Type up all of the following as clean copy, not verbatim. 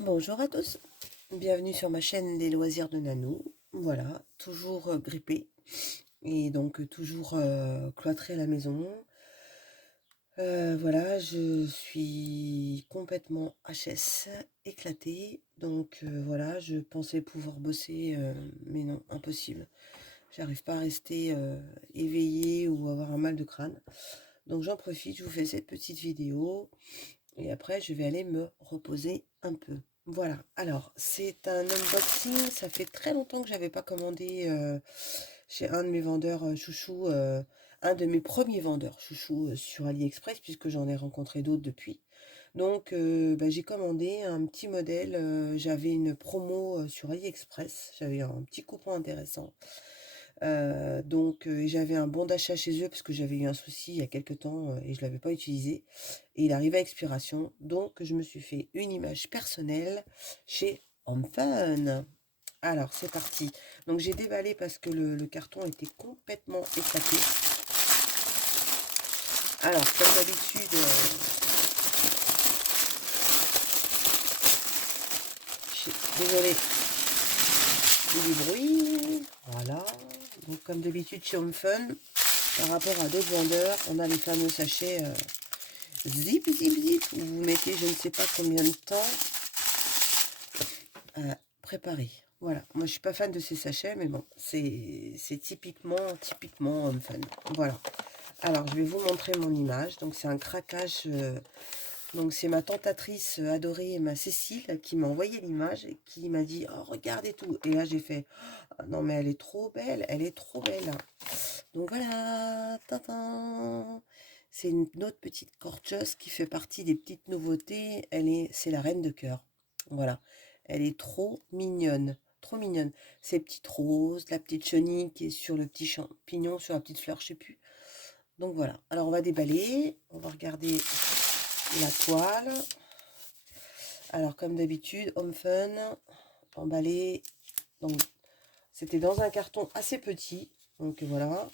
Bonjour à tous, bienvenue sur ma chaîne des loisirs de Nanou. Voilà, toujours grippée et donc toujours cloîtrée à la maison. Voilà, je suis complètement HS, éclatée. Donc voilà, je pensais pouvoir bosser, mais non, impossible. J'arrive pas à rester éveillée ou avoir un mal de crâne. Donc j'en profite, je vous fais cette petite vidéo. Et après, je vais aller me reposer un peu. Voilà. Alors, c'est un unboxing. Ça fait très longtemps que j'avais pas commandé chez un de mes vendeurs chouchous, un de mes premiers vendeurs chouchous sur AliExpress, puisque j'en ai rencontré d'autres depuis. Donc, bah, j'ai commandé un petit modèle. J'avais une promo sur AliExpress. J'avais un petit coupon intéressant. Donc, j'avais un bon d'achat chez eux parce que j'avais eu un souci il y a quelque temps et je ne l'avais pas utilisé. Et il arrivait à expiration. Donc, je me suis fait une image personnelle chez HomeFun. Alors, c'est parti. Donc, j'ai déballé parce que le carton était complètement éclaté. Alors, comme d'habitude, désolé du bruit. Voilà. Donc, comme d'habitude chez HomeFun, par rapport à d'autres vendeurs, on a les fameux sachets zip, zip, zip, où vous mettez je ne sais pas combien de temps à préparer. Voilà, moi je suis pas fan de ces sachets, mais bon, c'est typiquement homme fan. Voilà. Alors, je vais vous montrer mon image. Donc, c'est un craquage. Donc, c'est ma tentatrice adorée, ma Cécile, qui m'a envoyé l'image et qui m'a dit, oh, regarde et tout. Et là, j'ai fait, ah, non, mais elle est trop belle, elle est trop belle. Donc, voilà, tintin. C'est une autre petite corcheuse qui fait partie des petites nouveautés. C'est la reine de cœur. Voilà. Elle est trop mignonne. Trop mignonne. Ces petites roses, la petite chenille qui est sur le petit champignon, sur la petite fleur, je sais plus. Donc voilà. Alors on va déballer. On va regarder la toile. Alors comme d'habitude, Home Fun, emballé. Donc c'était dans un carton assez petit. Donc voilà.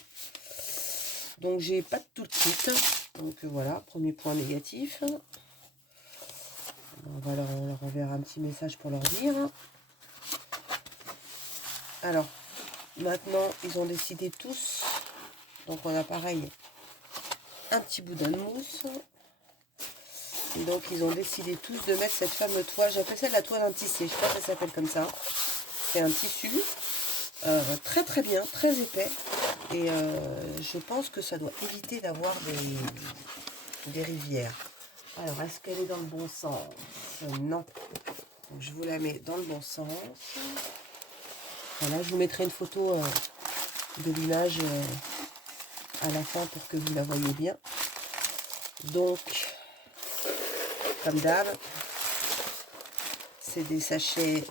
Donc j'ai pas de tout de suite. Donc voilà, premier point négatif. On leur enverra un petit message pour leur dire. Alors, maintenant, ils ont décidé tous. Donc on a pareil, un petit boudin de mousse. Et donc ils ont décidé tous de mettre cette fameuse toile. J'appelle ça la toile en tissé. Je sais pas si ça s'appelle comme ça. C'est un tissu très très bien, très épais. Et je pense que ça doit éviter d'avoir des rivières. Alors, est-ce qu'elle est dans le bon sens? Non. Donc, je vous la mets dans le bon sens. Voilà, je vous mettrai une photo de l'image à la fin pour que vous la voyez bien. Donc, comme d'hab, c'est des sachets,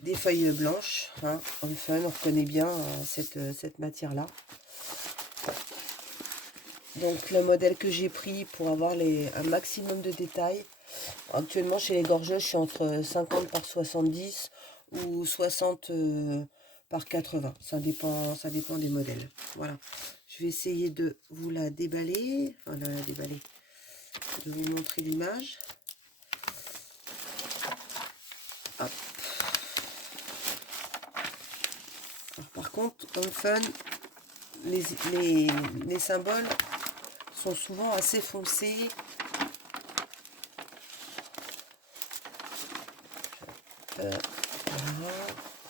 des feuilles blanches. Hein, Home Fun, on reconnaît bien cette matière-là. Donc, le modèle que j'ai pris pour avoir un maximum de détails. Actuellement, chez les gorgeuses, je suis entre 50 par 70 ou 60 par 80. Ça dépend des modèles. Voilà. Je vais essayer de vous la déballer. Enfin, la déballer. De vous montrer l'image. Hop. Alors, par contre, Home Fun, les, les symboles sont souvent assez foncés. Voilà.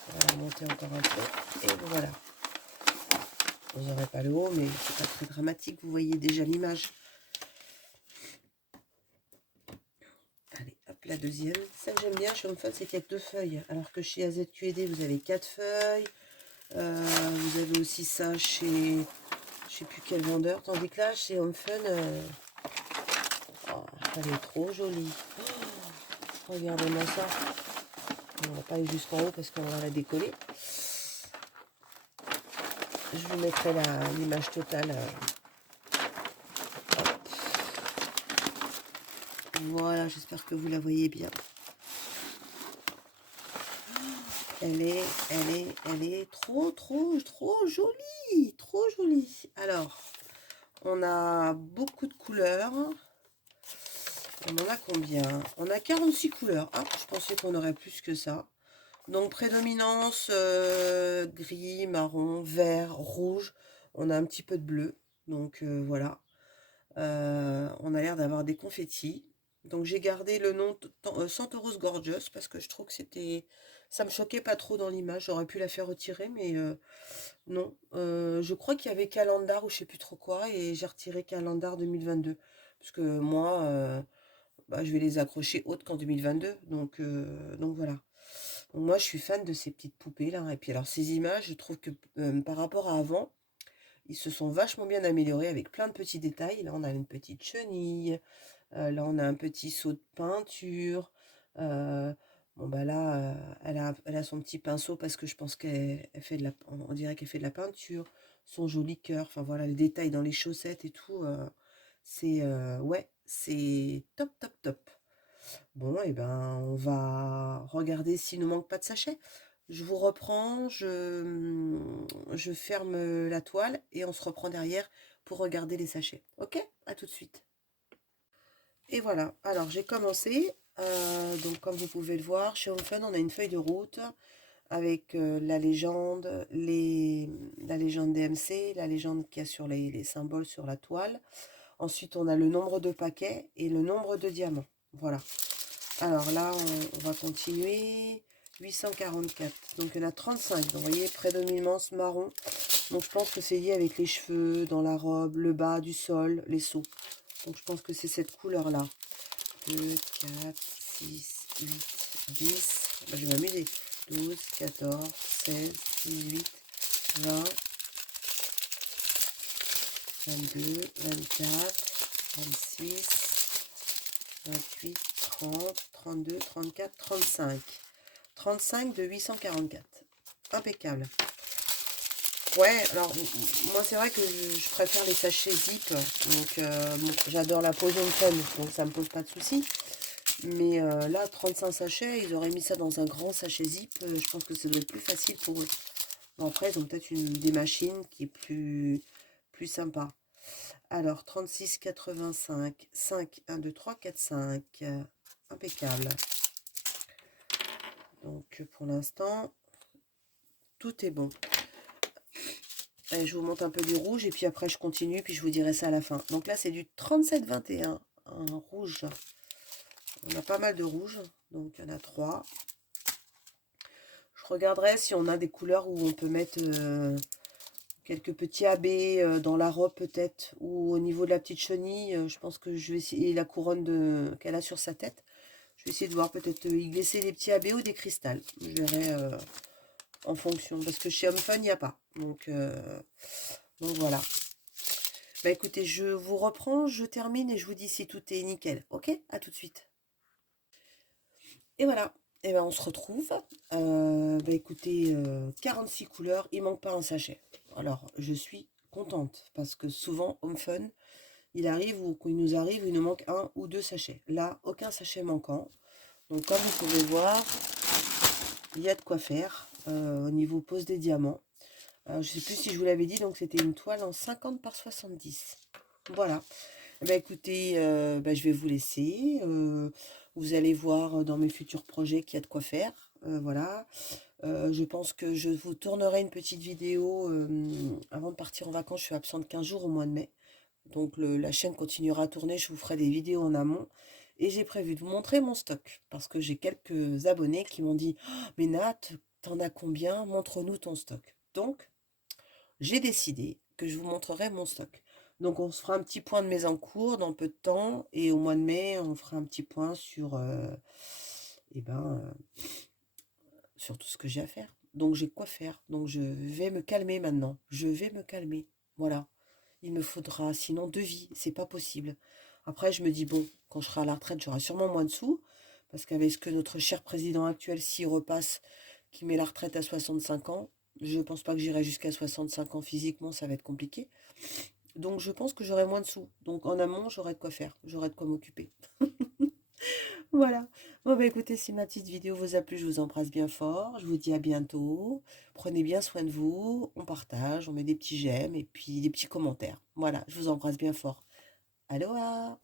On va la monter encore un peu. Et voilà. Vous n'aurez pas le haut, mais c'est pas très dramatique. Vous voyez déjà l'image. Allez, hop, la deuxième. Ça que j'aime bien chez Home Fun, c'est qu'il n'y a que 2 feuilles. Alors que chez AZQED, vous avez 4 feuilles. Vous avez aussi ça chez, je sais plus quel vendeur. Tandis que là, chez Home Fun, oh, elle est trop jolie. Oh, regardez-moi ça. On va pas aller jusqu'en haut parce qu'on va la décoller. Je vous mettrai l'image totale. Voilà, j'espère que vous la voyez bien. Elle est trop jolie. Trop jolie. Alors, on a beaucoup de couleurs. On en a combien? On a 46 couleurs. Ah, je pensais qu'on aurait plus que ça. Donc, prédominance gris, marron, vert, rouge. On a un petit peu de bleu. Donc, voilà. On a l'air d'avoir des confettis. Donc, j'ai gardé le nom Centaurus Gorgeous parce que je trouve que c'était... Ça me choquait pas trop dans l'image. J'aurais pu la faire retirer, mais non. Je crois qu'il y avait Calendar ou je sais plus trop quoi. Et j'ai retiré Calendar 2022. Parce que moi, bah, je vais les accrocher hautes qu'en 2022. Donc voilà. Donc moi, je suis fan de ces petites poupées là. Et puis alors, ces images, je trouve que par rapport à avant, ils se sont vachement bien améliorés avec plein de petits détails. Là, on a une petite chenille. Là, on a un petit seau de peinture. Euh, bon, bah là, elle a son petit pinceau parce que je pense qu'elle fait de la... On dirait qu'elle fait de la peinture. Son joli cœur. Enfin voilà, les détails dans les chaussettes et tout. C'est... ouais, c'est top, top, top. Bon, et ben, on va regarder s'il ne manque pas de sachet. Je vous reprends, je ferme la toile et on se reprend derrière pour regarder les sachets. Ok? À tout de suite. Et voilà, alors j'ai commencé. Donc comme vous pouvez le voir, chez Home Fun, on a une feuille de route avec la légende, la légende DMC, la légende qu'il y a sur les symboles sur la toile. Ensuite, on a le nombre de paquets et le nombre de diamants. Voilà. Alors là, on va continuer. 844. Donc il y en a 35. Donc vous voyez, prédominance marron. Donc je pense que c'est lié avec les cheveux, dans la robe, le bas du sol, les seaux. Donc je pense que c'est cette couleur-là. 2, 4, 6, 8, 10. Ben, je vais m'amuser. 12, 14, 16, 18, 20, 22, 24, 26, 28, 30, 32, 34, 35. 35 de 844. Impeccable. Ouais, alors moi c'est vrai que je préfère les sachets zip. Donc bon, j'adore la pose Home Fun, donc ça me pose pas de soucis. Mais là, 35 sachets, ils auraient mis ça dans un grand sachet zip. Je pense que ça doit être plus facile pour eux. Bon, après, ils ont peut-être des machines qui est plus sympa. Alors, 36, 85, 5, 1, 2, 3, 4, 5. Impeccable. Donc, pour l'instant, tout est bon. Allez, je vous montre un peu du rouge et puis après, je continue, puis je vous dirai ça à la fin. Donc là, c'est du 37-21, un rouge. On a pas mal de rouge, donc il y en a 3. Je regarderai si on a des couleurs où on peut mettre quelques petits AB dans la robe peut-être, ou au niveau de la petite chenille. Je pense que je vais essayer la couronne qu'elle a sur sa tête. Je vais essayer de voir peut-être y glisser des petits AB ou des cristals. Je verrai en fonction, parce que chez Home Fun, il n'y a pas. Donc voilà. Bah écoutez, je vous reprends, je termine et je vous dis si tout est nickel. Ok? À tout de suite. Et voilà. Et ben on se retrouve. Bah écoutez, 46 couleurs, il manque pas un sachet. Alors, je suis contente parce que souvent, Home Fun, il arrive ou qu'il nous arrive, il nous manque un ou deux sachets. Là, aucun sachet manquant. Donc, comme vous pouvez voir, il y a de quoi faire au niveau pose des diamants. Alors, je ne sais plus si je vous l'avais dit, donc c'était une toile en 50 par 70. Voilà. Bah, écoutez, je vais vous laisser. Vous allez voir dans mes futurs projets qu'il y a de quoi faire. Voilà. Je pense que je vous tournerai une petite vidéo avant de partir en vacances. Je suis absente 15 jours au mois de mai. Donc la chaîne continuera à tourner. Je vous ferai des vidéos en amont. Et j'ai prévu de vous montrer mon stock. Parce que j'ai quelques abonnés qui m'ont dit «Oh, mais Nat, t'en as combien? Montre-nous ton stock.» Donc, j'ai décidé que je vous montrerai mon stock. Donc on se fera un petit point de mise en cours dans peu de temps. Et au mois de mai, on fera un petit point sur tout ce que j'ai à faire. Donc j'ai quoi faire. Donc je vais me calmer maintenant. Je vais me calmer. Voilà. Il me faudra sinon 2 vies. C'est pas possible. Après je me dis bon, quand je serai à la retraite, j'aurai sûrement moins de sous. Parce qu'avec ce que notre cher président actuel, s'il repasse, qui met la retraite à 65 ans, je pense pas que j'irai jusqu'à 65 ans physiquement, ça va être compliqué. Donc je pense que j'aurai moins de sous. Donc en amont, j'aurai de quoi faire. J'aurai de quoi m'occuper. Voilà. Bon, bah écoutez, si ma petite vidéo vous a plu, je vous embrasse bien fort. Je vous dis à bientôt. Prenez bien soin de vous. On partage, on met des petits j'aime et puis des petits commentaires. Voilà, je vous embrasse bien fort. Aloha!